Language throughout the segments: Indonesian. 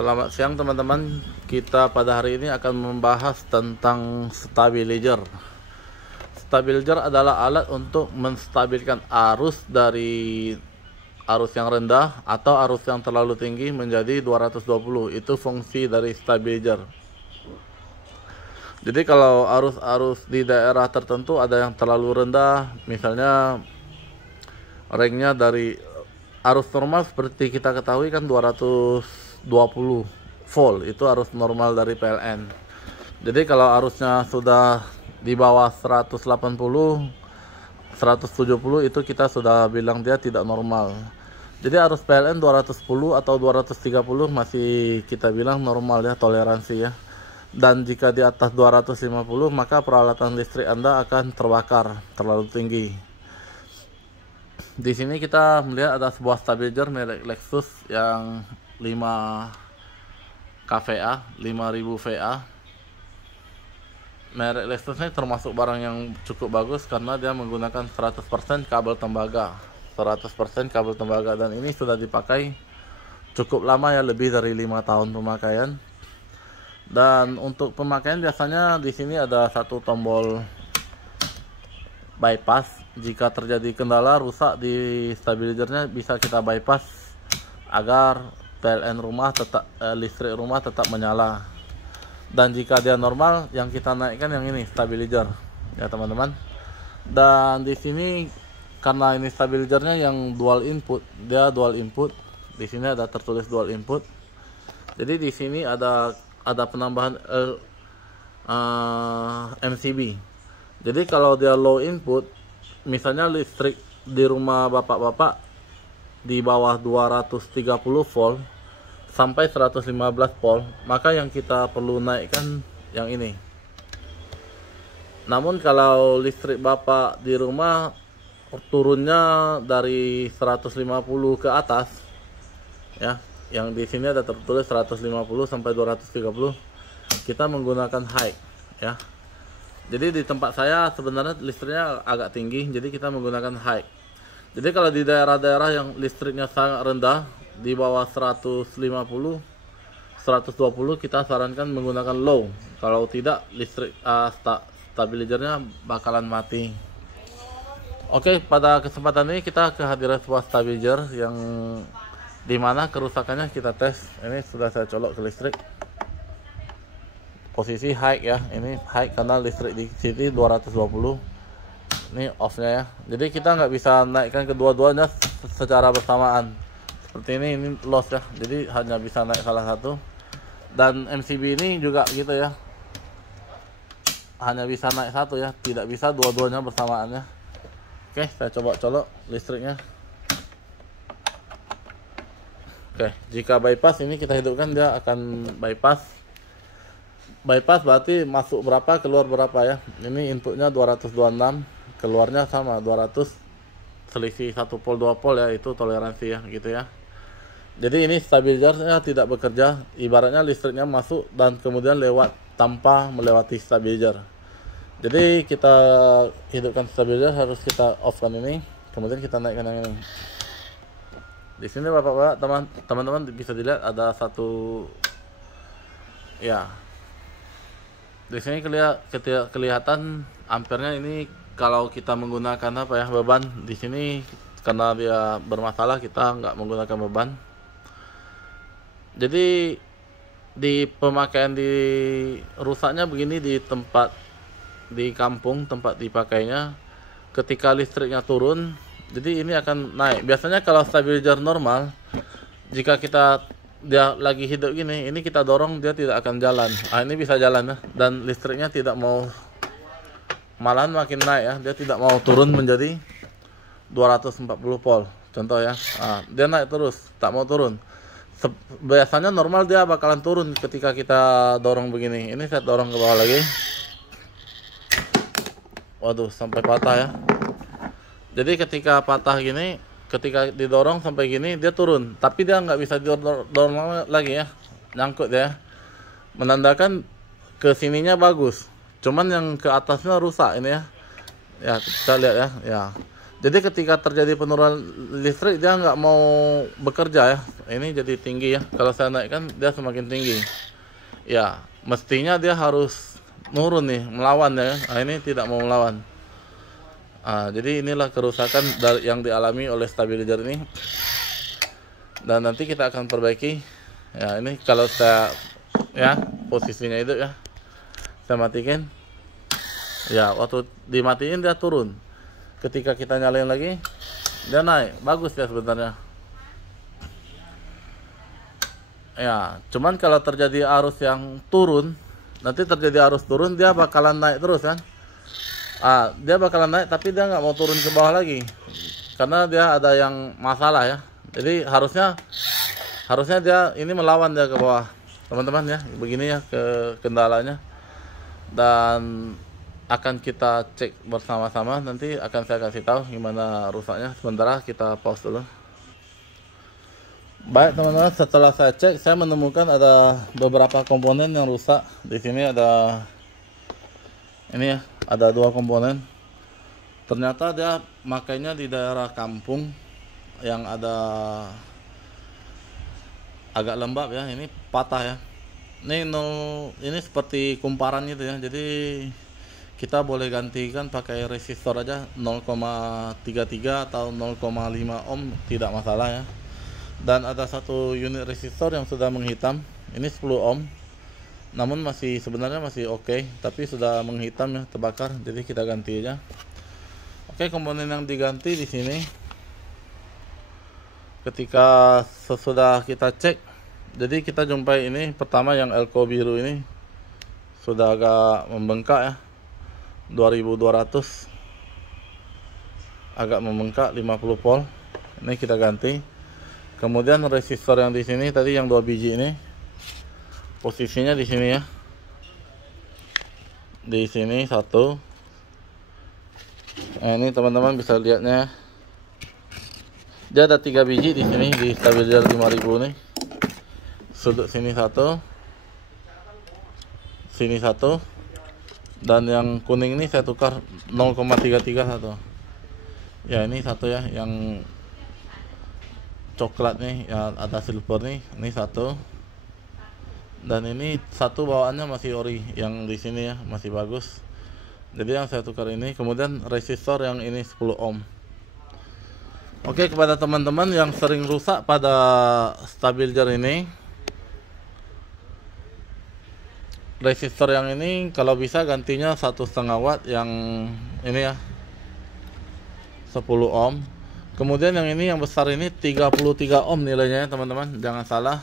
Selamat siang teman-teman. Kita pada hari ini akan membahas tentang stabilizer. Stabilizer adalah alat untuk menstabilkan arus dari arus yang rendah atau arus yang terlalu tinggi menjadi 220. Itu fungsi dari stabilizer. Jadi kalau arus-arus di daerah tertentu ada yang terlalu rendah, misalnya ringnya dari arus normal seperti kita ketahui kan 220 volt, itu arus normal dari PLN. Jadi kalau arusnya sudah di bawah 180, 170 itu kita sudah bilang dia tidak normal. Jadi arus PLN 210 atau 230 masih kita bilang normal ya, toleransi ya. Dan jika di atas 250 maka peralatan listrik Anda akan terbakar terlalu tinggi. Di sini kita melihat ada sebuah stabilizer merek Lexus yang 5 kVA, 5000 VA. Merek Lexus ini termasuk barang yang cukup bagus karena dia menggunakan 100% kabel tembaga. 100% kabel tembaga, dan ini sudah dipakai cukup lama ya, lebih dari 5 tahun pemakaian. Dan untuk pemakaian biasanya di sini ada satu tombol bypass. Jika terjadi kendala rusak di stabilizernya bisa kita bypass agar PLN rumah tetap listrik rumah tetap menyala. Dan jika dia normal, yang kita naikkan yang ini stabilizer ya teman-teman. Dan di sini karena ini stabilizernya yang dual input, dia dual input. Di sini ada tertulis dual input. Jadi di sini ada penambahan MCB. Jadi kalau dia low input, misalnya listrik di rumah bapak-bapak di bawah 230 volt sampai 115 volt, maka yang kita perlu naikkan yang ini. Namun kalau listrik bapak di rumah turunnya dari 150 ke atas ya, yang di sini ada tertulis 150 sampai 230, kita menggunakan high ya. Jadi di tempat saya sebenarnya listriknya agak tinggi, jadi kita menggunakan high. Jadi kalau di daerah-daerah yang listriknya sangat rendah, di bawah 150, 120, kita sarankan menggunakan low. Kalau tidak, listrik stabilizernya bakalan mati. Oke, pada kesempatan ini kita kehadiran sebuah stabilizer yang dimana kerusakannya kita tes. Ini sudah saya colok ke listrik. Posisi high ya, ini high karena listrik di sini 220. Ini off nya ya. Jadi kita nggak bisa naikkan kedua-duanya secara bersamaan seperti ini loss ya. Jadi hanya bisa naik salah satu. Dan MCB ini juga gitu ya, hanya bisa naik satu ya, tidak bisa dua-duanya bersamaan ya. Oke, saya coba colok listriknya. Oke, jika bypass ini kita hidupkan, dia akan bypass. Bypass berarti masuk berapa, keluar berapa ya. Ini inputnya 226, keluarnya sama 200, selisih 1 volt 2 volt ya, itu toleransi ya gitu ya. Jadi ini stabilizernya tidak bekerja, ibaratnya listriknya masuk dan kemudian lewat tanpa melewati stabilizer. Jadi kita hidupkan stabilizer, harus kita off kan ini, kemudian kita naikkan yang ini. Di sini bapak-bapak, teman-teman bisa dilihat ada satu ya. Di sini kelihatan ampernya. Ini kalau kita menggunakan apa ya, beban di sini, karena dia bermasalah kita nggak menggunakan beban. Jadi di pemakaian di rusaknya begini, di tempat di kampung tempat dipakainya, ketika listriknya turun, jadi ini akan naik. Biasanya kalau stabilizer normal, jika dia lagi hidup gini, ini kita dorong dia tidak akan jalan. Ini bisa jalan ya, dan listriknya tidak mau, malahan makin naik ya, dia tidak mau turun menjadi 240 volt contoh ya. Dia naik terus, tak mau turun. Biasanya normal dia bakalan turun ketika kita dorong begini. Ini saya dorong ke bawah lagi, waduh sampai patah ya. Jadi ketika patah gini, ketika didorong sampai gini dia turun, tapi dia nggak bisa didorong lagi ya, nyangkut ya, menandakan ke sininya bagus, cuman yang ke atasnya rusak ini ya. Ya kita lihat ya, Jadi ketika terjadi penurunan listrik dia nggak mau bekerja ya. Ini jadi tinggi ya. Kalau saya naikkan dia semakin tinggi. Ya, mestinya dia harus nurun nih, melawan ya. Nah, ini tidak mau melawan. Jadi inilah kerusakan yang dialami oleh stabilizer ini. Dan nanti kita akan perbaiki. Ya, ini kalau saya ya posisinya itu ya. Saya matikan. Ya, waktu dimatiin dia turun. Ketika kita nyalain lagi dia naik, bagus ya sebenarnya ya. Cuman kalau terjadi arus yang turun, nanti terjadi arus turun dia bakalan naik terus kan. Dia bakalan naik tapi dia nggak mau turun ke bawah lagi karena dia ada yang masalah ya. Jadi harusnya dia ini melawan dia ke bawah teman-teman ya. Begini ya kendalanya, dan akan kita cek bersama-sama. Nanti akan saya kasih tahu gimana rusaknya. Sementara kita pause dulu. Baik teman-teman, setelah saya cek saya menemukan ada beberapa komponen yang rusak. Di sini ada ini ya, ada 2 komponen. Ternyata dia makainya di daerah kampung yang ada agak lembab ya. Ini patah ya. Ini seperti kumparan gitu ya. Jadi kita boleh gantikan pakai resistor aja 0,33 atau 0,5 ohm, tidak masalah ya. Dan ada 1 unit resistor yang sudah menghitam. Ini 10 ohm. Namun sebenarnya masih oke, tapi sudah menghitam ya, terbakar. Jadi kita ganti aja. Oke, komponen yang diganti di sini. Ketika sesudah kita cek, jadi kita jumpai ini pertama yang elko biru ini sudah agak membengkak ya. 2200 agak membengkak 50 volt. Ini kita ganti. Kemudian resistor yang di sini tadi yang 2 biji ini posisinya di sini ya. Di sini 1. Nah, ini teman-teman bisa lihatnya. Dia ada 3 biji di sini di stabilizer 5000 nih. Sudut sini 1. Sini 1. Dan yang kuning ini saya tukar 0,331 ya. Ini 1 ya, yang coklat nih ya, ada silver nih, ini 1. Dan ini 1 bawaannya masih ori, yang di sini ya masih bagus. Jadi yang saya tukar ini. Kemudian resistor yang ini 10 ohm. Oke, kepada teman-teman yang sering rusak pada stabilizer ini, resistor yang ini kalau bisa gantinya 1,5 watt yang ini ya, 10 ohm. Kemudian yang ini yang besar ini 33 ohm nilainya ya teman-teman, jangan salah.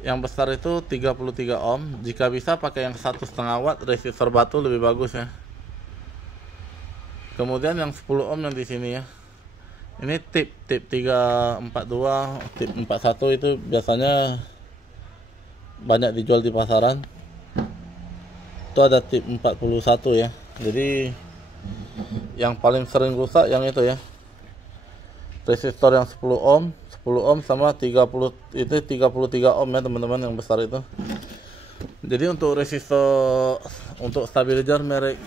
Yang besar itu 33 ohm. Jika bisa pakai yang 1,5 watt resistor batu lebih bagus ya. Kemudian yang 10 ohm yang di sini ya. Ini tip 342, tip 41 itu biasanya banyak dijual di pasaran. Itu ada tip 41 ya. Jadi yang paling sering rusak yang itu ya. Resistor yang 10 ohm sama 30 itu 33 ohm ya teman-teman, yang besar itu. Jadi untuk resistor untuk stabilizer merek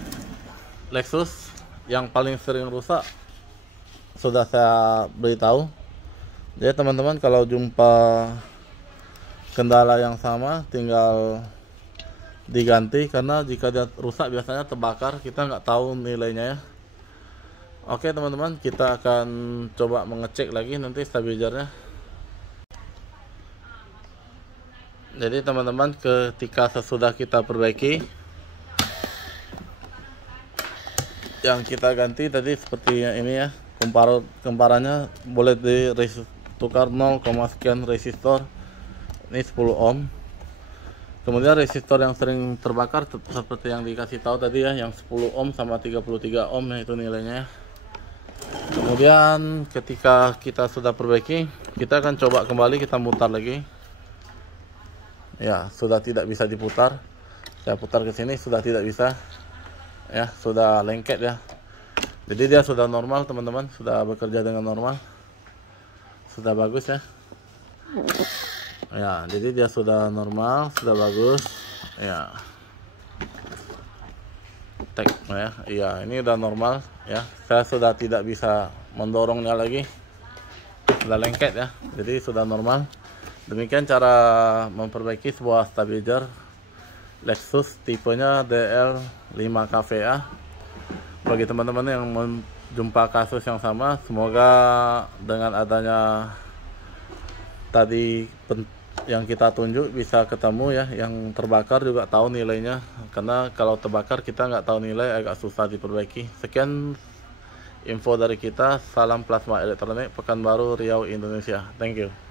Lexus yang paling sering rusak sudah saya beritahu. Jadi teman-teman kalau jumpa kendala yang sama tinggal diganti, karena jika dia rusak biasanya terbakar, kita nggak tahu nilainya ya. Oke teman-teman, kita akan coba mengecek lagi nanti stabilizernya. Jadi teman-teman, ketika sesudah kita perbaiki, yang kita ganti tadi seperti ini ya, kemparannya boleh ditukar 0, sekian resistor. Ini 10 ohm. Kemudian resistor yang sering terbakar seperti yang dikasih tahu tadi ya, yang 10 ohm sama 33 ohm ya, itu nilainya. Kemudian ketika kita sudah perbaiki, kita akan coba kembali, kita mutar lagi. Ya, sudah tidak bisa diputar. Saya putar ke sini sudah tidak bisa. Ya, sudah lengket ya. Jadi dia sudah normal teman-teman, sudah bekerja dengan normal. Sudah bagus ya. Ya, jadi dia sudah normal, sudah bagus. Ya. Tek ya. Iya, ini udah normal ya. Saya sudah tidak bisa mendorongnya lagi, sudah lengket ya, jadi sudah normal. Demikian cara memperbaiki sebuah stabilizer Lexus tipenya DL5KVA. Bagi teman-teman yang menjumpa kasus yang sama, semoga dengan adanya tadi yang kita tunjuk bisa ketemu ya. Yang terbakar juga tahu nilainya, karena kalau terbakar kita nggak tahu nilai, agak susah diperbaiki. Sekian info dari kita. Salam plasma elektronik, Pekanbaru, Riau, Indonesia. Thank you.